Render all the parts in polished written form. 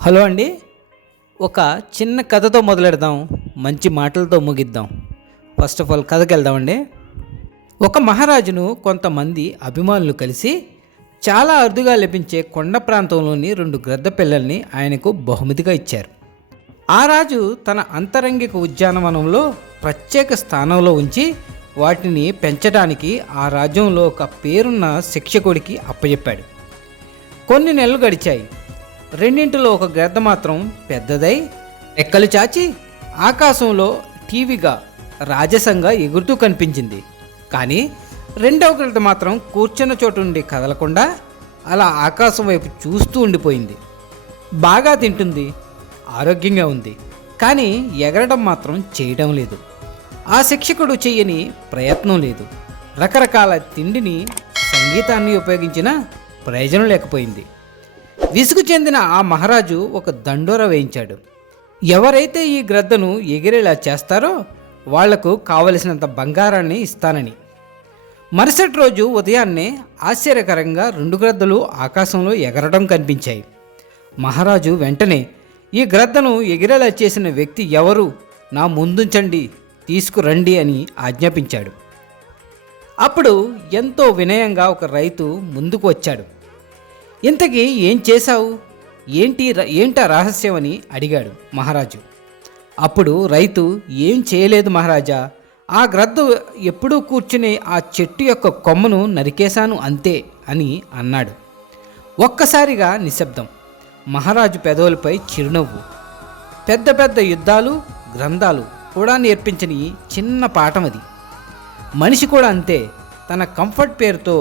Hello అండి. ఒక చిన్న కథతో మొదలెడదాం, మంచి మాటలతో ముగిద్దాం. ఫస్ట్ ఆఫ్ ఆల్ కథకి వెళ్దామండి. ఒక మహారాజును కొంతమంది అభిమానులు కలిసి చాలా అరుదుగా లభించే కొండ ప్రాంతంలోని 2 గ్రద్ద పిల్లల్ని ఆయనకు బహుమతిగా ఇచ్చారు. ఆ రాజు తన అంతరంగిక ఉద్యానవనంలో ప్రత్యేక స్థానంలో ఉంచి వాటిని పెంచడానికి ఆ రాజ్యంలో ఒక పేరున్న శిక్షకుడికి అప్పచెప్పాడు. కొన్ని నెలలు గడిచాయి. రెండింటిలో ఒక గ్రద్ద మాత్రం పెద్దదై రెక్కలు చాచి ఆకాశంలో టీవీగా రాజసంగా ఎగురుతూ కనిపించింది. కానీ రెండవ గ్రద్ద మాత్రం కూర్చున్న చోటు నుండి కదలకుండా అలా ఆకాశం వైపు చూస్తూ ఉండిపోయింది. బాగా తింటుంది, ఆరోగ్యంగా ఉంది, కానీ ఎగరడం మాత్రం చేయడం లేదు. ఆ శిక్షకుడు చెయ్యని ప్రయత్నం లేదు. రకరకాల తిండిని, సంగీతాన్ని ఉపయోగించిన ప్రయోజనం లేకపోయింది. విసుగు చెందిన ఆ మహారాజు ఒక దండోర వేయించాడు. ఎవరైతే ఈ గ్రద్దను ఎగిరేలా చేస్తారో వాళ్లకు కావలసినంత బంగారాన్ని ఇస్తానని. మరుసటి రోజు ఉదయాన్నే ఆశ్చర్యకరంగా 2 గ్రద్దలు ఆకాశంలో ఎగరడం కనిపించాయి. మహారాజు వెంటనే ఈ గ్రద్దను ఎగిరేలా చేసిన వ్యక్తి ఎవరు, నా ముందుంచండి, తీసుకురండి అని ఆజ్ఞాపించాడు. అప్పుడు ఎంతో వినయంగా ఒక రైతు ముందుకు వచ్చాడు. ఇంతకీ ఏం చేశావు, ఏంటా రహస్యం అని అడిగాడు మహారాజు. అప్పుడు రైతు, ఏం చేయలేదు మహారాజా, ఆ గ్రద్ద ఎప్పుడూ కూర్చుని ఆ చెట్టు యొక్క కొమ్మను నరికేశాను అంతే అని అన్నాడు. ఒక్కసారిగా నిశ్శబ్దం. మహారాజు పెదవులపై చిరునవ్వు. పెద్ద పెద్ద యుద్ధాలు, గ్రంథాలు కూడా నేర్పించని చిన్న పాఠం అది. మనిషి కూడా అంతే. తన కంఫర్ట్ పేరుతో,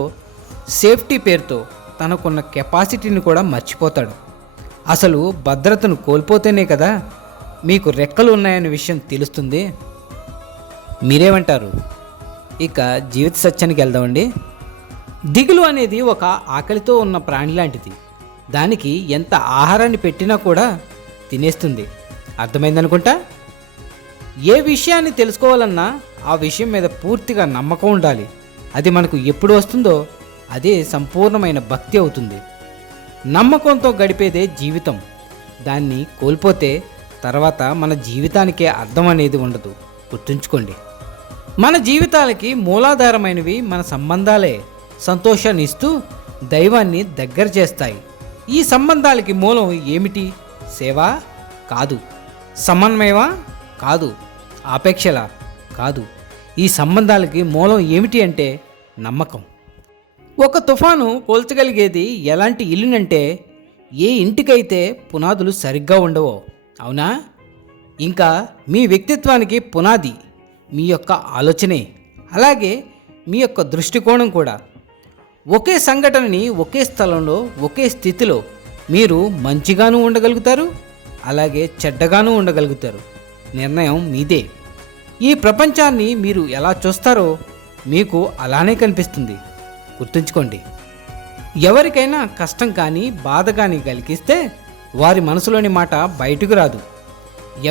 సేఫ్టీ పేరుతో తనకున్న కెపాసిటీని కూడా మర్చిపోతాడు. అసలు భద్రతను కోల్పోతేనే కదా మీకు రెక్కలు ఉన్నాయనే విషయం తెలుస్తుంది. మీరేమంటారు? ఇక జీవిత సత్యానికి వెళ్దామండి. దిగులు అనేది ఒక ఆకలితో ఉన్న ప్రాణి లాంటిది. దానికి ఎంత ఆహారాన్ని పెట్టినా కూడా తినేస్తుంది. అర్థమైందనుకుంటా. ఏ విషయాన్ని తెలుసుకోవాలన్నా ఆ విషయం మీద పూర్తిగా నమ్మకం ఉండాలి. అది మనకు ఎప్పుడు వస్తుందో అదే సంపూర్ణమైన భక్తి అవుతుంది. నమ్మకంతో గడిపేదే జీవితం. దాన్ని కోల్పోతే తర్వాత మన జీవితానికే అర్థం అనేది ఉండదు. గుర్తుంచుకోండి. మన జీవితాలకి మూలాధారమైనవి మన సంబంధాలే. సంతోషాన్ని ఇస్తూ దైవాన్ని దగ్గర చేస్తాయి. ఈ సంబంధాలకి మూలం ఏమిటి? సేవ కాదు, సమన్వయమా కాదు, ఆపేక్షలా కాదు. ఈ సంబంధాలకి మూలం ఏమిటి అంటే నమ్మకం. ఒక తుఫాను పోల్చగలిగేది ఎలాంటి ఇల్లునంటే ఏ ఇంటికైతే పునాదులు సరిగ్గా ఉండవో, అవునా? ఇంకా మీ వ్యక్తిత్వానికి పునాది మీ యొక్క ఆలోచనే, అలాగే మీ యొక్క దృష్టికోణం కూడా. ఒకే సంఘటనని ఒకే స్థలంలో ఒకే స్థితిలో మీరు మంచిగాను ఉండగలుగుతారు, అలాగే చెడ్డగాను ఉండగలుగుతారు. నిర్ణయం మీదే. ఈ ప్రపంచాన్ని మీరు ఎలా చూస్తారో మీకు అలానే కనిపిస్తుంది. గుర్తుంచుకోండి. ఎవరికైనా కష్టం కానీ బాధ కానీ కలిగిస్తే వారి మనసులోని మాట బయటకు రాదు.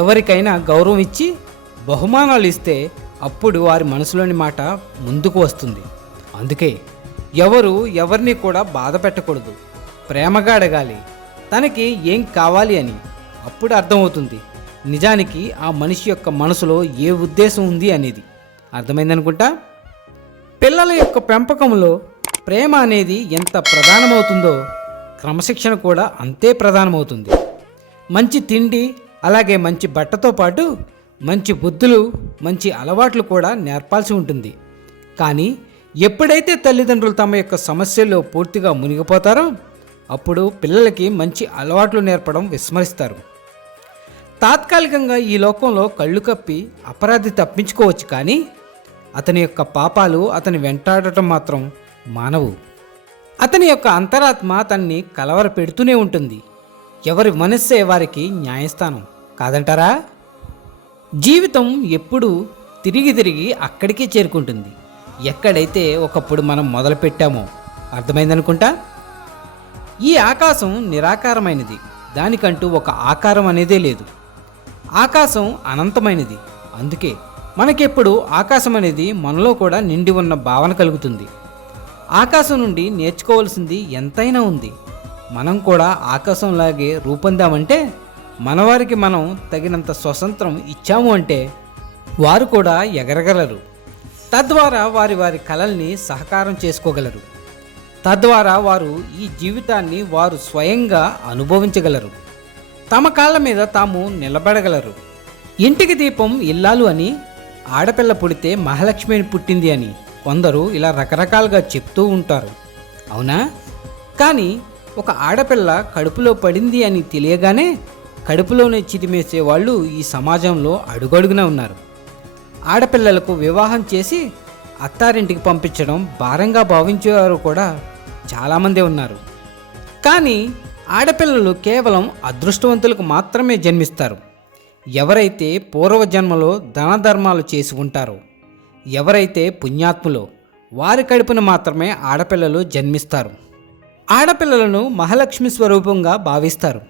ఎవరికైనా గౌరవం ఇచ్చి బహుమానాలు ఇస్తే అప్పుడు వారి మనసులోని మాట ముందుకు వస్తుంది. అందుకే ఎవరిని కూడా బాధ పెట్టకూడదు. ప్రేమగా అడగాలి తనకి ఏం కావాలి అని. అప్పుడు అర్థమవుతుంది నిజానికి ఆ మనిషి యొక్క మనసులో ఏ ఉద్దేశం ఉంది అనేది. అర్థమైందనుకుంటా. పిల్లల యొక్క పెంపకంలో ప్రేమ అనేది ఎంత ప్రధానమవుతుందో క్రమశిక్షణ కూడా అంతే ప్రధానమవుతుంది. మంచి తిండి, అలాగే మంచి బట్టతో పాటు మంచి బుద్ధులు, మంచి అలవాట్లు కూడా నేర్పాల్సి ఉంటుంది. కానీ ఎప్పుడైతే తల్లిదండ్రులు తమ యొక్క సమస్యల్లో పూర్తిగా మునిగిపోతారో అప్పుడు పిల్లలకి మంచి అలవాట్లు నేర్పడం విస్మరిస్తారు. తాత్కాలికంగా ఈ లోకంలో కళ్ళు కప్పి అపరాధి తప్పించుకోవచ్చు, కానీ అతని యొక్క పాపాలు అతని వెంటాడటం మాత్రం మానవు. అతని యొక్క అంతరాత్మ అతన్ని కలవర పెడుతూనే ఉంటుంది. ఎవరి మనస్సే వారికి న్యాయస్థానం కాదంటారా? జీవితం ఎప్పుడూ తిరిగి అక్కడికే చేరుకుంటుంది ఎక్కడైతే ఒకప్పుడు మనం మొదలుపెట్టామో. అర్థమైందనుకుంటా. ఈ ఆకాశం నిరాకారమైనది. దానికంటూ ఒక ఆకారం అనేదే లేదు. ఆకాశం అనంతమైనది. అందుకే మనకెప్పుడు ఆకాశం అనేది మనలో కూడా నిండి ఉన్న భావన కలుగుతుంది. ఆకాశం నుండి నేర్చుకోవాల్సింది ఎంతైనా ఉంది. మనం కూడా ఆకాశంలాగే రూపొందామంటే, మనవారికి మనం తగినంత స్వతంత్రం ఇచ్చాము అంటే వారు కూడా ఎగరగలరు. తద్వారా వారి వారి కలల్ని సహకారం చేసుకోగలరు. తద్వారా వారు ఈ జీవితాన్ని వారు స్వయంగా అనుభవించగలరు. తమ కాళ్ళ మీద తాము నిలబడగలరు. ఇంటికి దీపం ఇల్లాలు అని, ఆడపిల్ల పుడితే మహాలక్ష్మి పుట్టింది అని కొందరు ఇలా రకరకాలుగా చెప్తూ ఉంటారు, అవునా? కానీ ఒక ఆడపిల్ల కడుపులో పడింది అని తెలియగానే కడుపులోనే చితిమేసే వాళ్ళు ఈ సమాజంలో అడుగడుగునా ఉన్నారు. ఆడపిల్లలకు వివాహం చేసి అత్తారింటికి పంపించడం భారంగా భావించేవారు కూడా చాలామంది ఉన్నారు. కానీ ఆడపిల్లలు కేవలం అదృష్టవంతులకు మాత్రమే జన్మిస్తారు. ఎవరైతే పూర్వజన్మలో దాన ధర్మాలు చేసి ఉంటారో, ఎవరైతే పుణ్యాత్ములో, వారి కడుపున మాత్రమే ఆడపిల్లలు జన్మిస్తారు. ఆడపిల్లలను మహాలక్ష్మి స్వరూపంగా భావిస్తారు.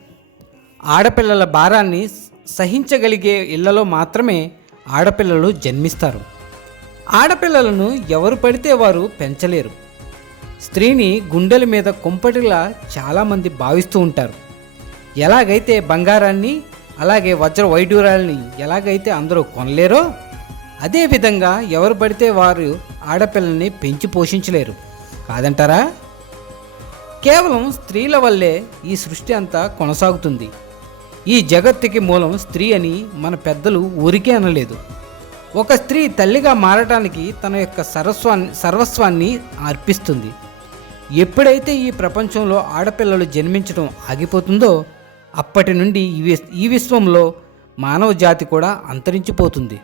ఆడపిల్లల భారాన్ని సహించగలిగే ఇళ్లలో మాత్రమే ఆడపిల్లలు జన్మిస్తారు. ఆడపిల్లలను ఎవరు పడితే వారు పెంచలేరు. స్త్రీని గుండెల మీద కుంపటిలా చాలామంది భావిస్తూ ఉంటారు. ఎలాగైతే బంగారాన్ని, అలాగే వజ్ర వైడూర్యాలని ఎలాగైతే అందరూ కొనలేరో, అదేవిధంగా ఎవరు పడితే వారు ఆడపిల్లల్ని పెంచి పోషించలేరు కాదంటారా? కేవలం స్త్రీల వల్లే ఈ సృష్టి అంతా కొనసాగుతుంది. ఈ జగత్తుకి మూలం స్త్రీ అని మన పెద్దలు ఊరికే అనలేదు. ఒక స్త్రీ తల్లిగా మారటానికి తన యొక్క సర్వస్వాన్ని అర్పిస్తుంది. ఎప్పుడైతే ఈ ప్రపంచంలో ఆడపిల్లలు జన్మించడం ఆగిపోతుందో, అప్పటి నుండి ఈ విశ్వంలో మానవ జాతి కూడా అంతరించిపోతుంది.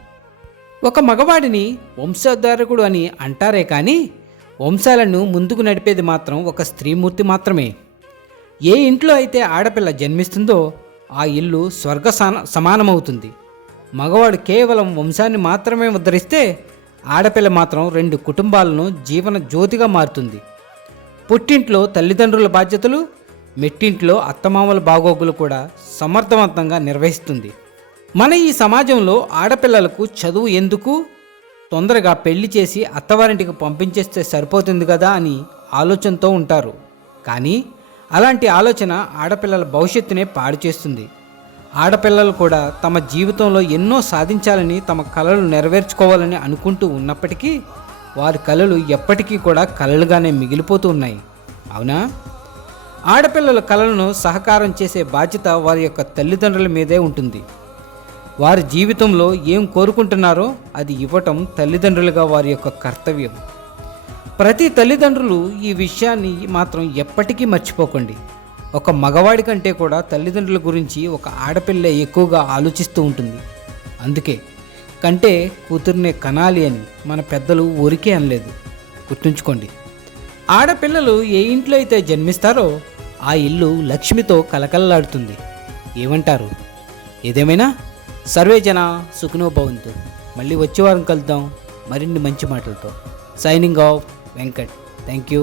ఒక మగవాడిని వంశోద్ధారకుడు అని అంటారే కానీ, వంశాలను ముందుకు నడిపేది మాత్రం ఒక స్త్రీమూర్తి మాత్రమే. ఏ ఇంట్లో అయితే ఆడపిల్ల జన్మిస్తుందో ఆ ఇల్లు స్వర్గ సమానమవుతుంది. మగవాడు కేవలం వంశాన్ని మాత్రమే ఉద్ధరిస్తే, ఆడపిల్ల మాత్రం 2 కుటుంబాలను జీవన జ్యోతిగా మారుతుంది. పుట్టింట్లో తల్లిదండ్రుల బాధ్యతలు, మెట్టింట్లో అత్తమామల బాగోగులు కూడా సమర్థవంతంగా నిర్వహిస్తుంది. మన ఈ సమాజంలో ఆడపిల్లలకు చదువు ఎందుకు, తొందరగా పెళ్లి చేసి అత్తవారింటికి పంపించేస్తే సరిపోతుంది కదా అని ఆలోచనతో ఉంటారు. కానీ అలాంటి ఆలోచన ఆడపిల్లల భవిష్యత్తునే పాడు చేస్తుంది. ఆడపిల్లలు కూడా తమ జీవితంలో ఎన్నో సాధించాలని, తమ కలలు నెరవేర్చుకోవాలని అనుకుంటూ ఉన్నప్పటికీ వారి కలలు ఎప్పటికీ కూడా కలలుగానే మిగిలిపోతూ ఉన్నాయి, అవునా? ఆడపిల్లల కలలను సహకారం చేసే బాధ్యత వారి యొక్క తల్లిదండ్రుల మీదే ఉంటుంది. వారి జీవితంలో ఏం కోరుకుంటున్నారో అది ఇవ్వటం తల్లిదండ్రులుగా వారి యొక్క కర్తవ్యం. ప్రతి తల్లిదండ్రులు ఈ విషయాన్ని మాత్రం ఎప్పటికీ మర్చిపోకండి. ఒక మగవాడి కంటే కూడా తల్లిదండ్రుల గురించి ఒక ఆడపిల్ల ఎక్కువగా ఆలోచిస్తూ ఉంటుంది. అందుకే కంటే కూతుర్నే కనాలి అని మన పెద్దలు ఊరికే అనలేదు, గుర్తుంచుకోండి. ఆడపిల్లలు ఏ ఇంట్లో అయితే జన్మిస్తారో ఆ ఇల్లు లక్ష్మితో కలకలలాడుతుంది. ఏమంటారు? ఏదేమైనా సర్వే జన సుఖినో భవంతు. మళ్ళీ వచ్చే వారం కలుద్దాం మరిన్ని మంచి మాటలతో. Signing off Venkat. Thank you.